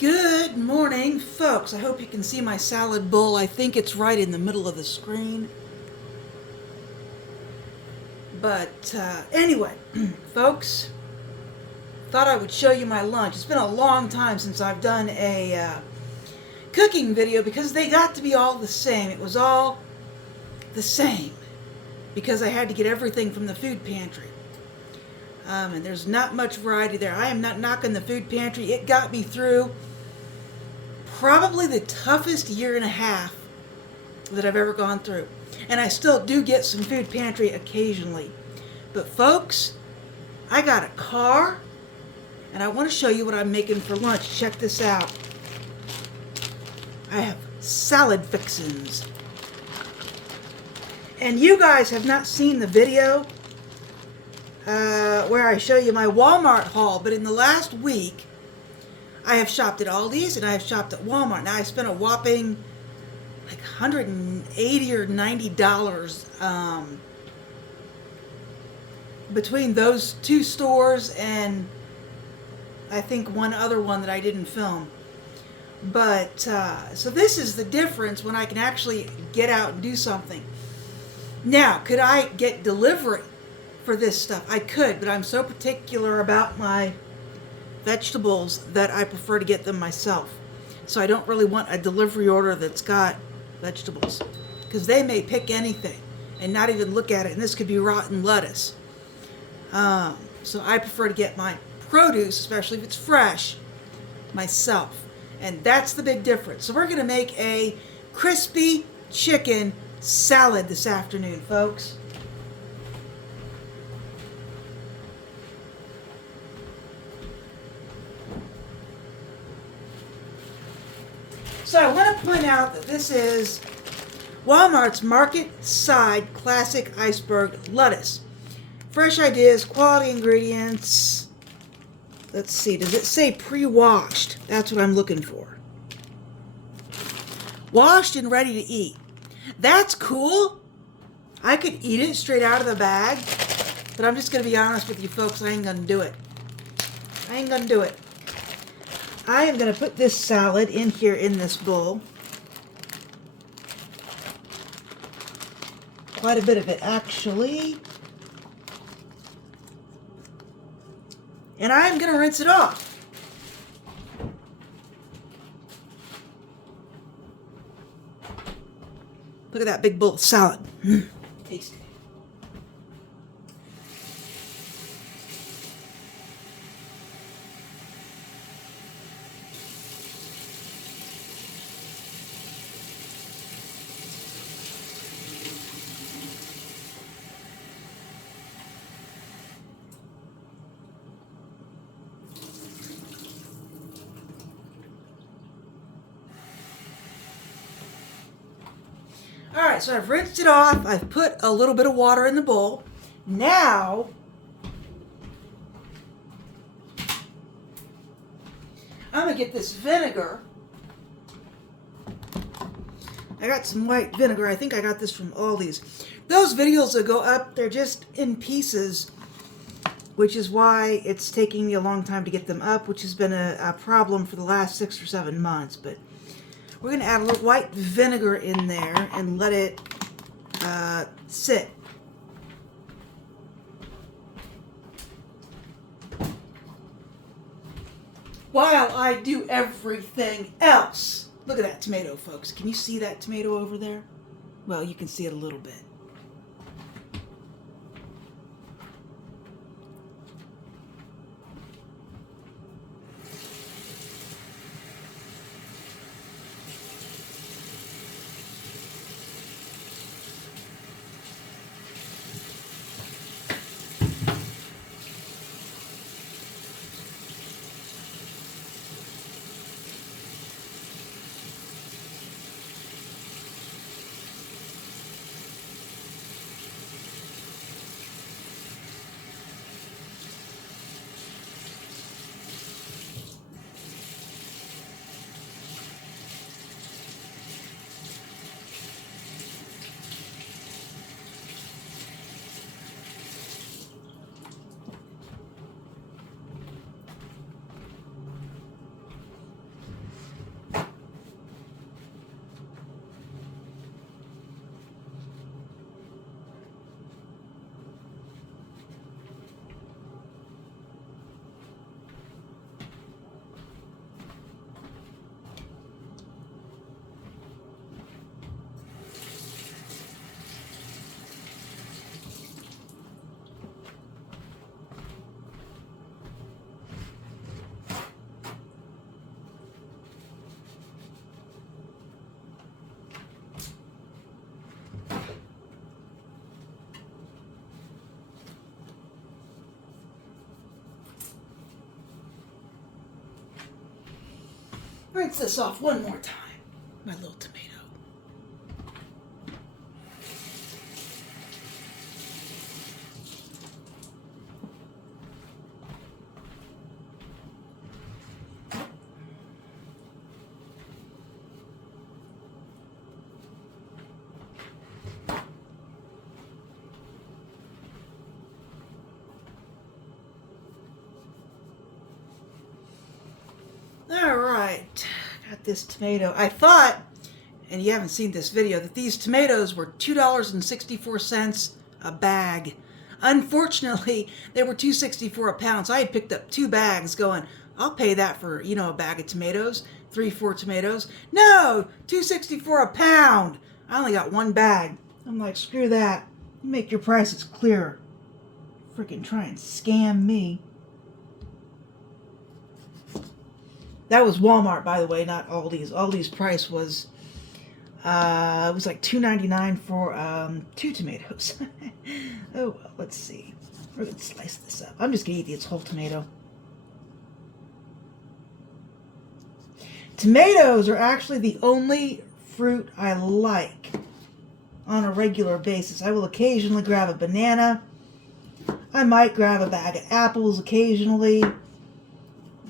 Good morning, folks. I hope you can see my salad bowl. I think it's right in the middle of the screen. But anyway, folks, thought I would show you my lunch. It's been a long time since I've done a cooking video because they got to be all the same. It was all the same because I had to get everything from the food pantry. And there's not much variety there. I am not knocking the food pantry. It got me through probably the toughest year and a half that I've ever gone through. And I still do get some food pantry occasionally. But folks, I got a car and I want to show you what I'm making for lunch. Check this out. I have salad fixins. And you guys have not seen the video where I show you my Walmart haul, but in the last week I have shopped at Aldi's and I have shopped at Walmart. Now I spent a whopping like $180 or $90 between those two stores and I think one other one that I didn't film. But so this is the difference when I can actually get out and do something. Now, could I get delivery for this stuff? I could, but I'm so particular about my vegetables that I prefer to get them myself. So I don't really want a delivery order that's got vegetables because they may pick anything and not even look at it, and this could be rotten lettuce. So I prefer to get my produce, especially if it's fresh, myself. And that's the big difference. So we're going to make a crispy chicken salad this afternoon, folks. So I want to point out that this is Walmart's Market Side Classic Iceberg Lettuce. Fresh ideas, quality ingredients. Let's see, does it say pre-washed? That's what I'm looking for. Washed and ready to eat. That's cool. I could eat it straight out of the bag, but I'm just going to be honest with you folks, I ain't going to do it. I ain't going to do it. I am going to put this salad in here in this bowl. Quite a bit of it, actually. And I'm going to rinse it off. Look at that big bowl of salad. Tasty. All right, so I've rinsed it off. I've put a little bit of water in the bowl. Now, I'm going to get this vinegar. I got some white vinegar. I think I got this from Aldi's. Those videos that go up, they're just in pieces, which is why it's taking me a long time to get them up, which has been a problem for the last 6 or 7 months. But we're going to add a little white vinegar in there and let it sit. While I do everything else. Look at that tomato, folks. Can you see that tomato over there? Well, you can see it a little bit. Rinse this off one more time. My little tomato. All right, got this tomato. I thought, and you haven't seen this video, that these tomatoes were $2.64 a bag. Unfortunately, they were $2.64 a pound, so I had picked up 2 bags going, I'll pay that for, a bag of tomatoes, 3-4 tomatoes. No, $2.64 a pound. I only got 1 bag. I'm like, screw that. You make your prices clear. Freaking try and scam me. That was Walmart, by the way, not Aldi's. Aldi's price was, it was like $2.99 for 2 tomatoes. Oh, well, let's see. We're going to slice this up. I'm just going to eat this whole tomato. Tomatoes are actually the only fruit I like on a regular basis. I will occasionally grab a banana. I might grab a bag of apples occasionally,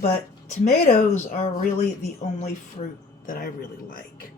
but tomatoes are really the only fruit that I really like.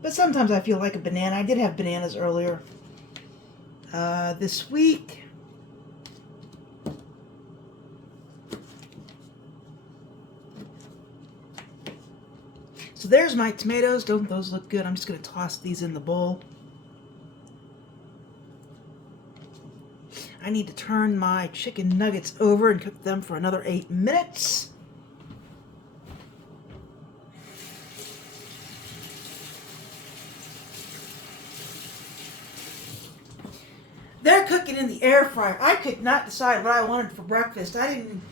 But sometimes I feel like a banana. I did have bananas earlier this week. So there's my tomatoes. Don't those look good? I'm just going to toss these in the bowl. I need to turn my chicken nuggets over and cook them for another 8 minutes. They're cooking in the air fryer. I could not decide what I wanted for breakfast. Couldn't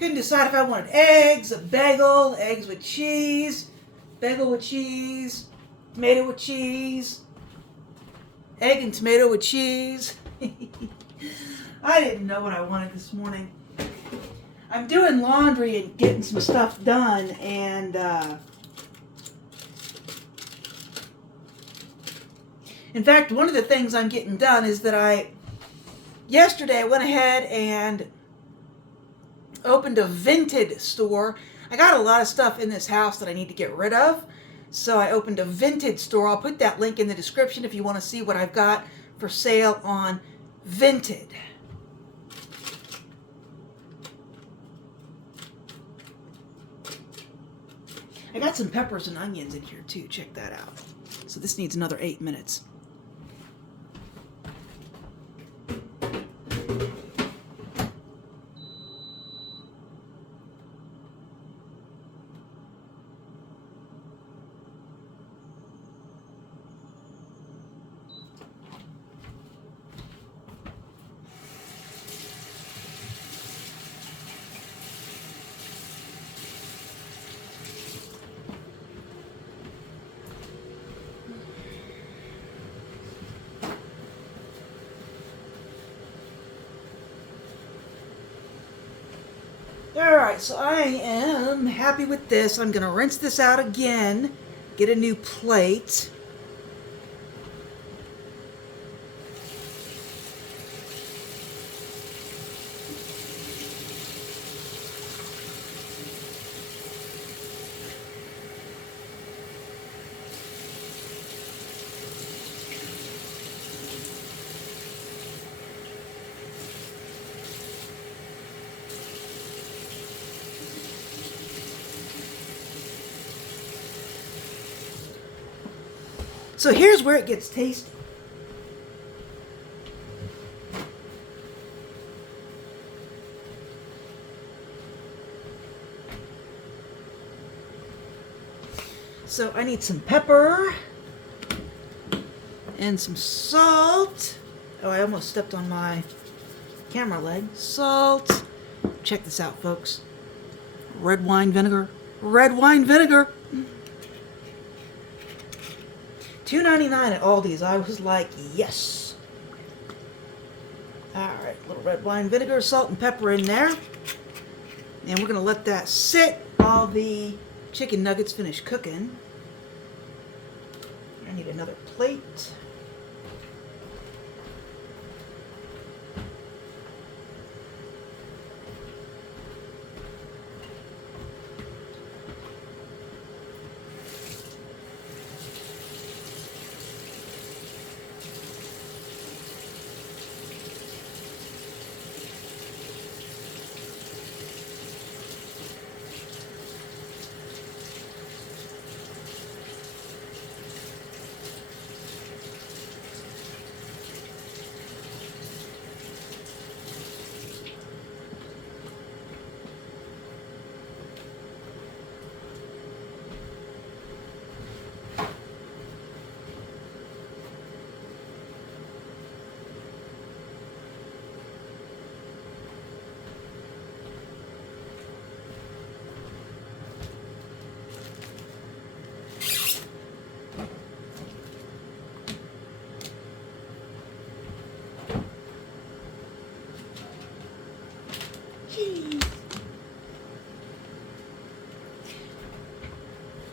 decide if I wanted eggs, a bagel, eggs with cheese, bagel with cheese, tomato with cheese, egg and tomato with cheese. I didn't know what I wanted this morning. I'm doing laundry and getting some stuff done, and in fact, one of the things I'm getting done is that yesterday I went ahead and opened a Vinted store. I got a lot of stuff in this house that I need to get rid of, so I opened a Vinted store. I'll put that link in the description if you want to see what I've got for sale on Vinted. I got some peppers and onions in here too. Check that out. So this needs another 8 minutes. Alright, so I am happy with this. I'm going to rinse this out again, get a new plate. So here's where it gets tasty. So I need some pepper and some salt. Oh, I almost stepped on my camera leg. Salt. Check this out, folks. Red wine vinegar. Red wine vinegar. $2.99 at Aldi's. I was like, yes. Alright, a little red wine vinegar, salt and pepper in there. And we're going to let that sit while the chicken nuggets finished cooking. I need another plate.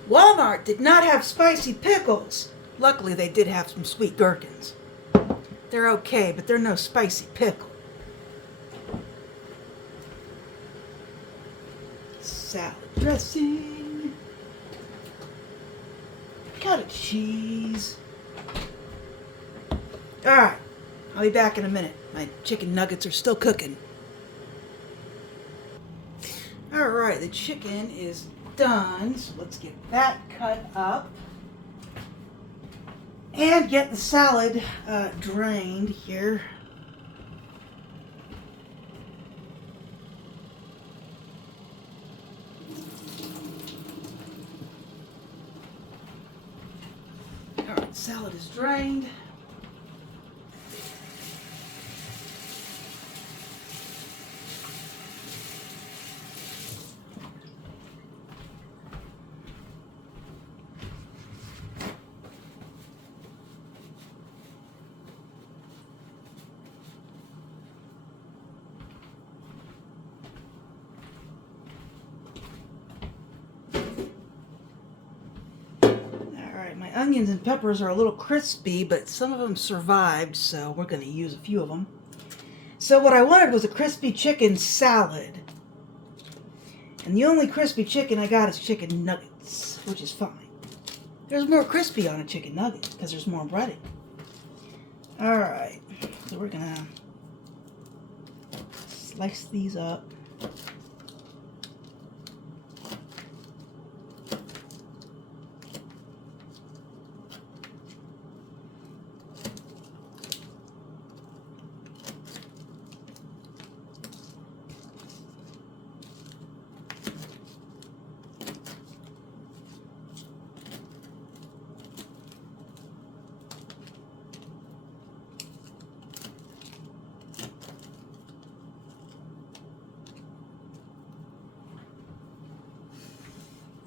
Walmart did not have spicy pickles. Luckily, they did have some sweet gherkins. They're okay, but they're no spicy pickle. Salad dressing. Cottage cheese. Alright, I'll be back in a minute. My chicken nuggets are still cooking. Alright, the chicken is done, so let's get that cut up. And get the salad drained here. Alright, salad is drained. My onions and peppers are a little crispy, but some of them survived, so we're going to use a few of them. So what I wanted was a crispy chicken salad. And the only crispy chicken I got is chicken nuggets, which is fine. There's more crispy on a chicken nugget because there's more breading. Alright, so we're going to slice these up.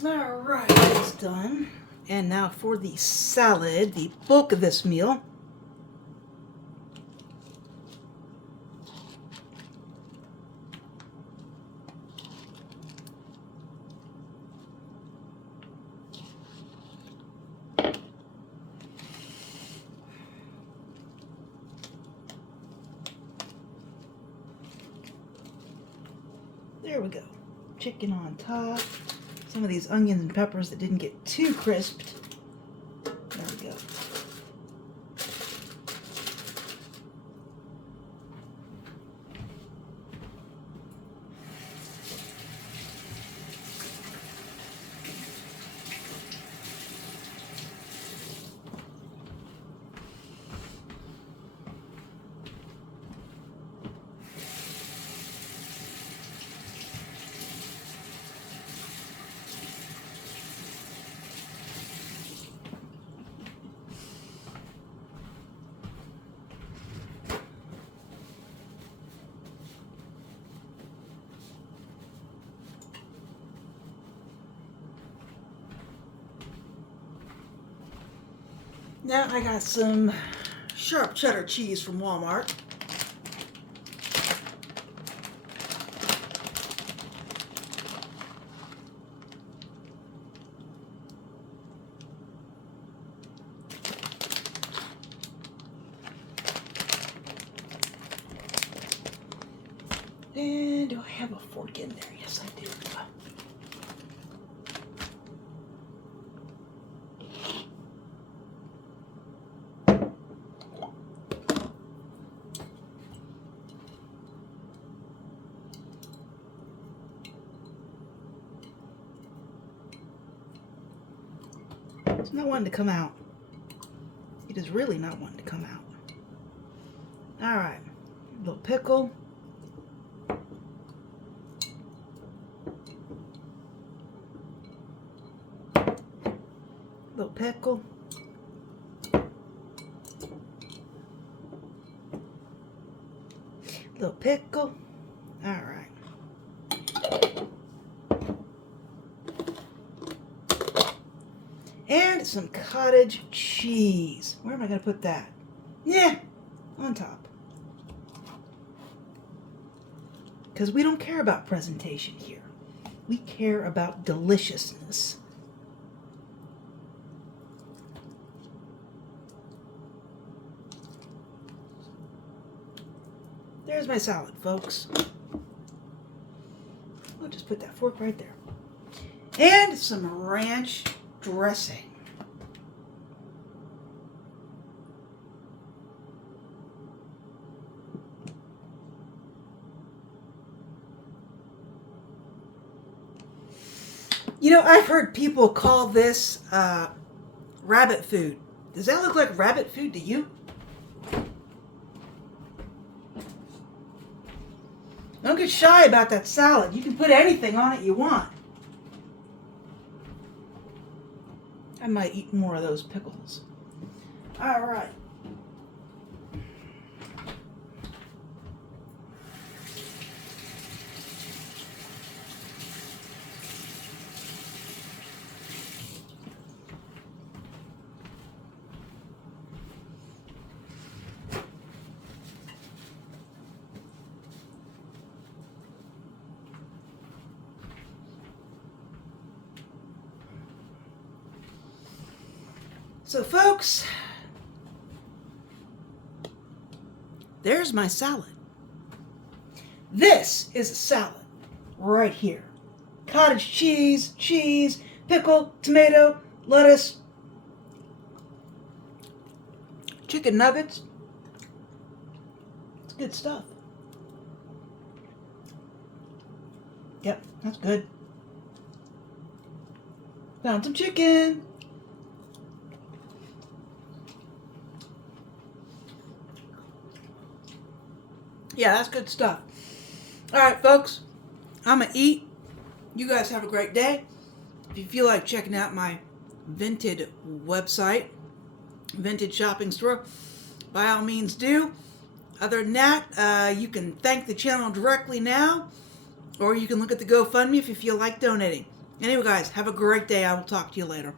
Alright, that's done. And now for the salad, the bulk of this meal. There we go. Chicken on top. Some of these onions and peppers that didn't get too crisped. There we go. Now I got some sharp cheddar cheese from Walmart. have a fork in there? Yes, I do. It's not wanting to come out. It is really not wanting to come out. All right, a little pickle. Little pickle. Little pickle. All right. And some cottage cheese. Where am I going to put that? Yeah, on top. Because we don't care about presentation here. We care about deliciousness. There's my salad, folks. I'll just put that fork right there. And some ranch dressing. You know, I've heard people call this rabbit food. Does that look like rabbit food to you? Don't get shy about that salad. You can put anything on it you want. I might eat more of those pickles. All right. So folks, there's my salad. This is a salad right here. Cottage cheese, pickle, tomato, lettuce, chicken nuggets. It's good stuff. Yep, that's good. Found some chicken. Yeah, that's good stuff. All right, folks, I'm going to eat. You guys have a great day. If you feel like checking out my Vinted website, Vintage Shopping Store, by all means do. Other than that, you can thank the channel directly now, or you can look at the GoFundMe if you feel like donating. Anyway, guys, have a great day. I will talk to you later.